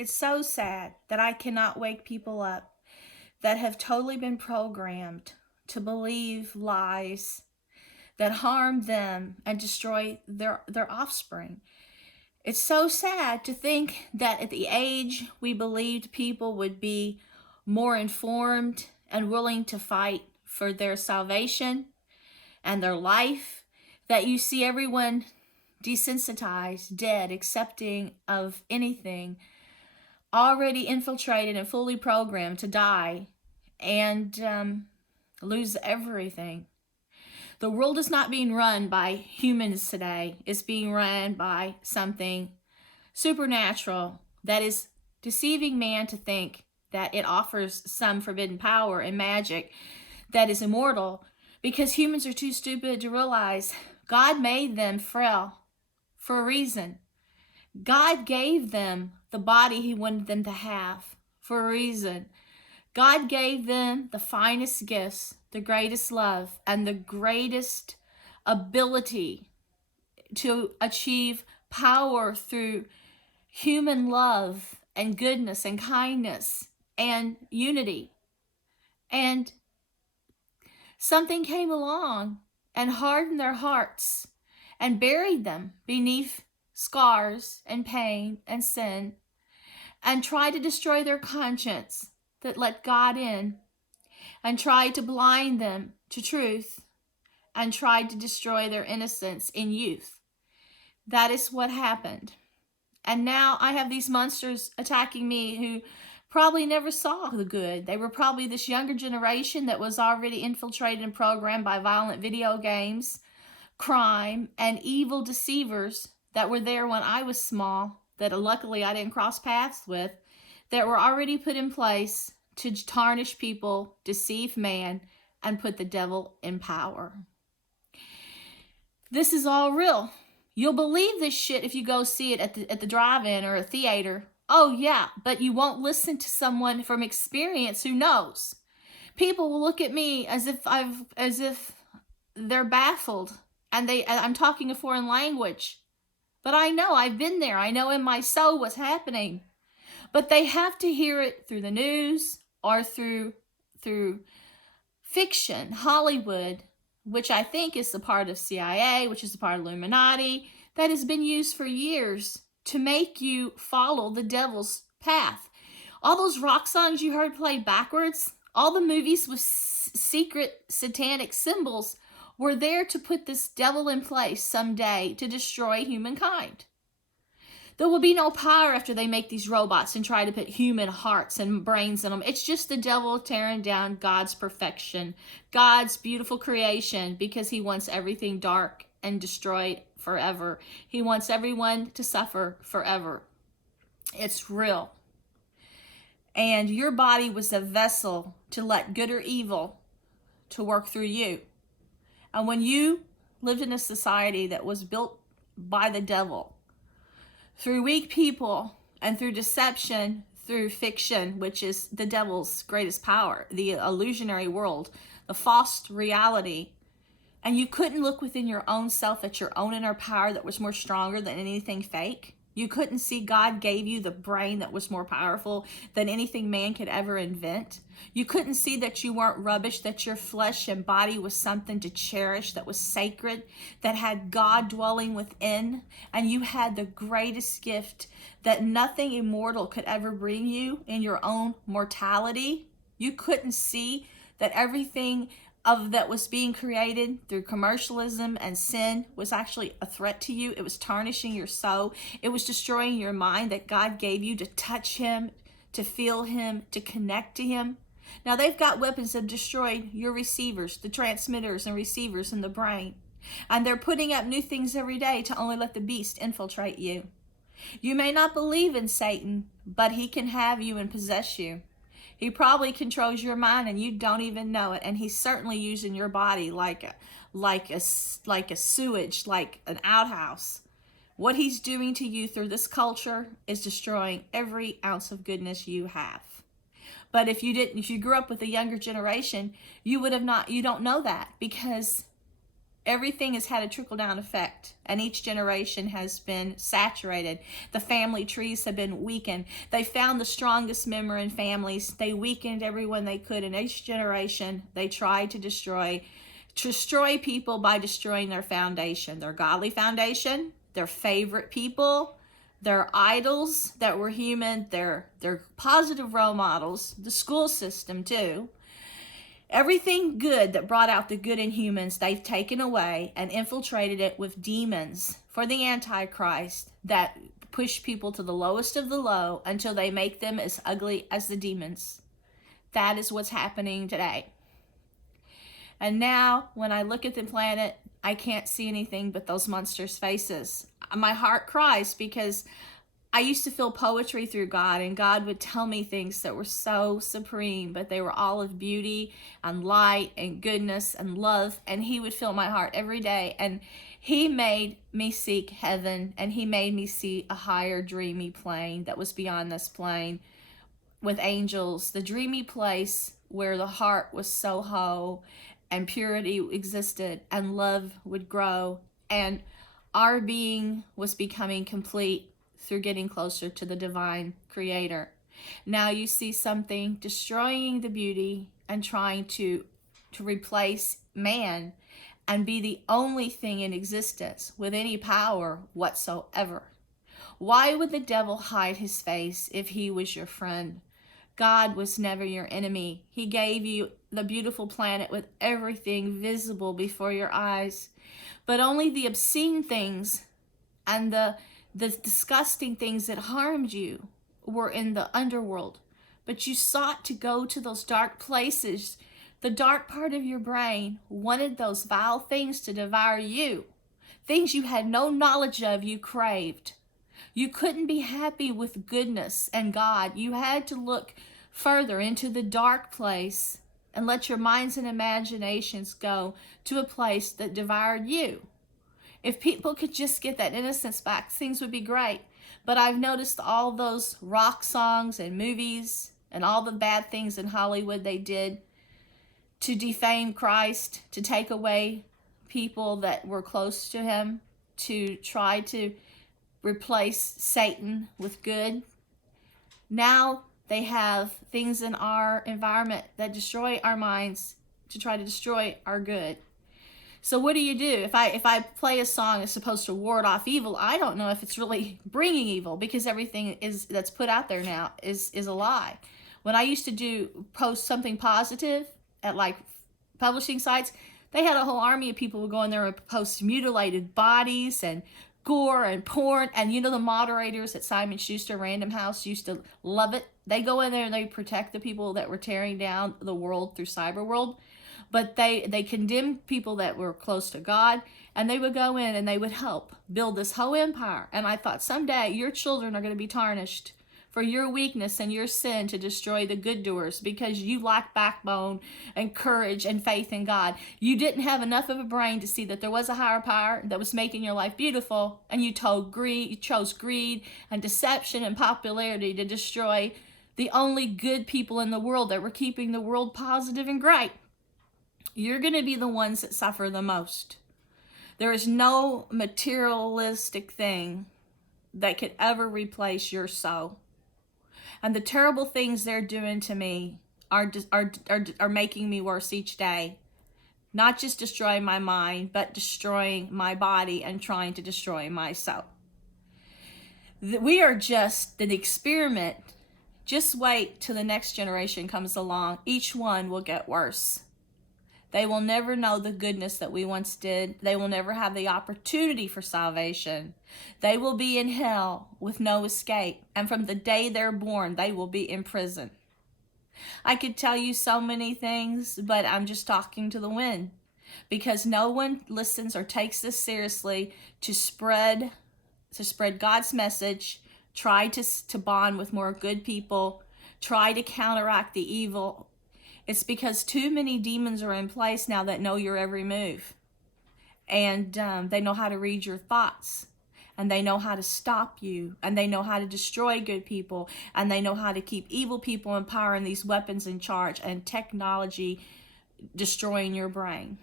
It's so sad that I cannot wake people up that have totally been programmed to believe lies that harm them and destroy their offspring. It's so sad to think that at the age we believed people would be more informed and willing to fight for their salvation and their life, that you see everyone desensitized, dead, accepting of anything, already infiltrated and fully programmed to die and lose everything. The world is not being run by humans today. It's being run by something supernatural that is deceiving man to think that it offers some forbidden power and magic that is immortal, because humans are too stupid to realize God made them frail for a reason. God gave them the body he wanted them to have for a reason. God gave them the finest gifts, the greatest love, and the greatest ability to achieve power through human love and goodness and kindness and unity. And something came along and hardened their hearts and buried them beneath scars and pain and sin, and tried to destroy their conscience that let God in, and tried to blind them to truth, and tried to destroy their innocence in youth. That is what happened. And now I have these monsters attacking me who probably never saw the good. They were probably this younger generation that was already infiltrated and programmed by violent video games, crime, and evil deceivers that were there when I was small, that luckily I didn't cross paths with, that were already put in place to tarnish people, deceive man, and put the devil in power. This is all real. You'll believe this shit if you go see it at the drive-in or a theater. Oh yeah, but you won't listen to someone from experience who knows. People will look at me as if they're baffled, and I'm talking a foreign language. But I know, I've been there. I know in my soul what's happening. But they have to hear it through the news or through fiction, Hollywood, which I think is a part of CIA, which is a part of Illuminati, that has been used for years to make you follow the devil's path. All those rock songs you heard played backwards, all the movies with secret satanic symbols were there to put this devil in place someday to destroy humankind. There will be no power after they make these robots and try to put human hearts and brains in them. It's just the devil tearing down God's perfection, God's beautiful creation, because he wants everything dark and destroyed forever. He wants everyone to suffer forever. It's real. And your body was a vessel to let good or evil to work through you. And when you lived in a society that was built by the devil, through weak people and through deception, through fiction, which is the devil's greatest power, the illusionary world, the false reality, and you couldn't look within your own self at your own inner power that was more stronger than anything fake. You couldn't see God gave you the brain that was more powerful than anything man could ever invent. You couldn't see that you weren't rubbish, that your flesh and body was something to cherish, that was sacred, that had God dwelling within, and you had the greatest gift that nothing immortal could ever bring you in your own mortality. You couldn't see that everything that was being created through commercialism and sin was actually a threat to you. It was tarnishing your soul. It was destroying your mind that God gave you to touch him, to feel him, to connect to him. Now they've got weapons that have destroyed your receivers, the transmitters and receivers in the brain. And they're putting up new things every day to only let the beast infiltrate you. You may not believe in Satan, but he can have you and possess you. He probably controls your mind and you don't even know it. And he's certainly using your body like a sewage, like an outhouse. What he's doing to you through this culture is destroying every ounce of goodness you have. But if you grew up with a younger generation, you don't know that, because Everything has had a trickle-down effect, and each generation has been saturated. The family trees have been weakened. They found the strongest member in families. They weakened everyone they could. In each generation, they tried to destroy people by destroying their foundation, their godly foundation, their favorite people, their idols that were human, their positive role models, the school system too. Everything good that brought out the good in humans, they've taken away and infiltrated it with demons for the Antichrist that push people to the lowest of the low until they make them as ugly as the demons. That is what's happening today. And now, when I look at the planet, I can't see anything but those monsters' faces. My heart cries because I used to feel poetry through God, and God would tell me things that were so supreme, but they were all of beauty and light and goodness and love, and He would fill my heart every day. And He made me seek heaven, and He made me see a higher dreamy plane that was beyond this plane with angels, the dreamy place where the heart was so whole and purity existed and love would grow, and our being was becoming complete through getting closer to the divine creator. Now you see something destroying the beauty and trying to replace man and be the only thing in existence with any power whatsoever. Why would the devil hide his face if he was your friend? God was never your enemy. He gave you the beautiful planet with everything visible before your eyes, but only the obscene things and the disgusting things that harmed you were in the underworld. But you sought to go to those dark places. The dark part of your brain wanted those vile things to devour you. Things you had no knowledge of, you craved. You couldn't be happy with goodness and God. You had to look further into the dark place and let your minds and imaginations go to a place that devoured you. If people could just get that innocence back, things would be great. But I've noticed all those rock songs and movies and all the bad things in Hollywood they did to defame Christ, to take away people that were close to Him, to try to replace Satan with good. Now they have things in our environment that destroy our minds to try to destroy our good. So what do? If I play a song that's supposed to ward off evil, I don't know if it's really bringing evil, because everything that's put out there now is a lie. When I used to post something positive at like publishing sites, they had a whole army of people who would go in there and post mutilated bodies and gore and porn. And the moderators at Simon Schuster Random House used to love it. They go in there and they protect the people that were tearing down the world through cyber world. But they condemned people that were close to God, and they would go in and they would help build this whole empire. And I thought, someday your children are going to be tarnished for your weakness and your sin to destroy the good doers, because you lack backbone and courage and faith in God. You didn't have enough of a brain to see that there was a higher power that was making your life beautiful, and you chose greed and deception and popularity to destroy the only good people in the world that were keeping the world positive and great. You're going to be the ones that suffer the most. There is no materialistic thing that could ever replace your soul. And the terrible things they're doing to me are making me worse each day. Not just destroying my mind, but destroying my body and trying to destroy my soul. We are just an experiment. Just wait till the next generation comes along. Each one will get worse. They will never know the goodness that we once did. They will never have the opportunity for salvation. They will be in hell with no escape. And from the day they're born, they will be in prison. I could tell you so many things, but I'm just talking to the wind, because no one listens or takes this seriously to spread God's message, try to bond with more good people, try to counteract the evil. It's because too many demons are in place now that know your every move. And they know how to read your thoughts. And they know how to stop you. And they know how to destroy good people. And they know how to keep evil people in power and these weapons in charge and technology destroying your brain.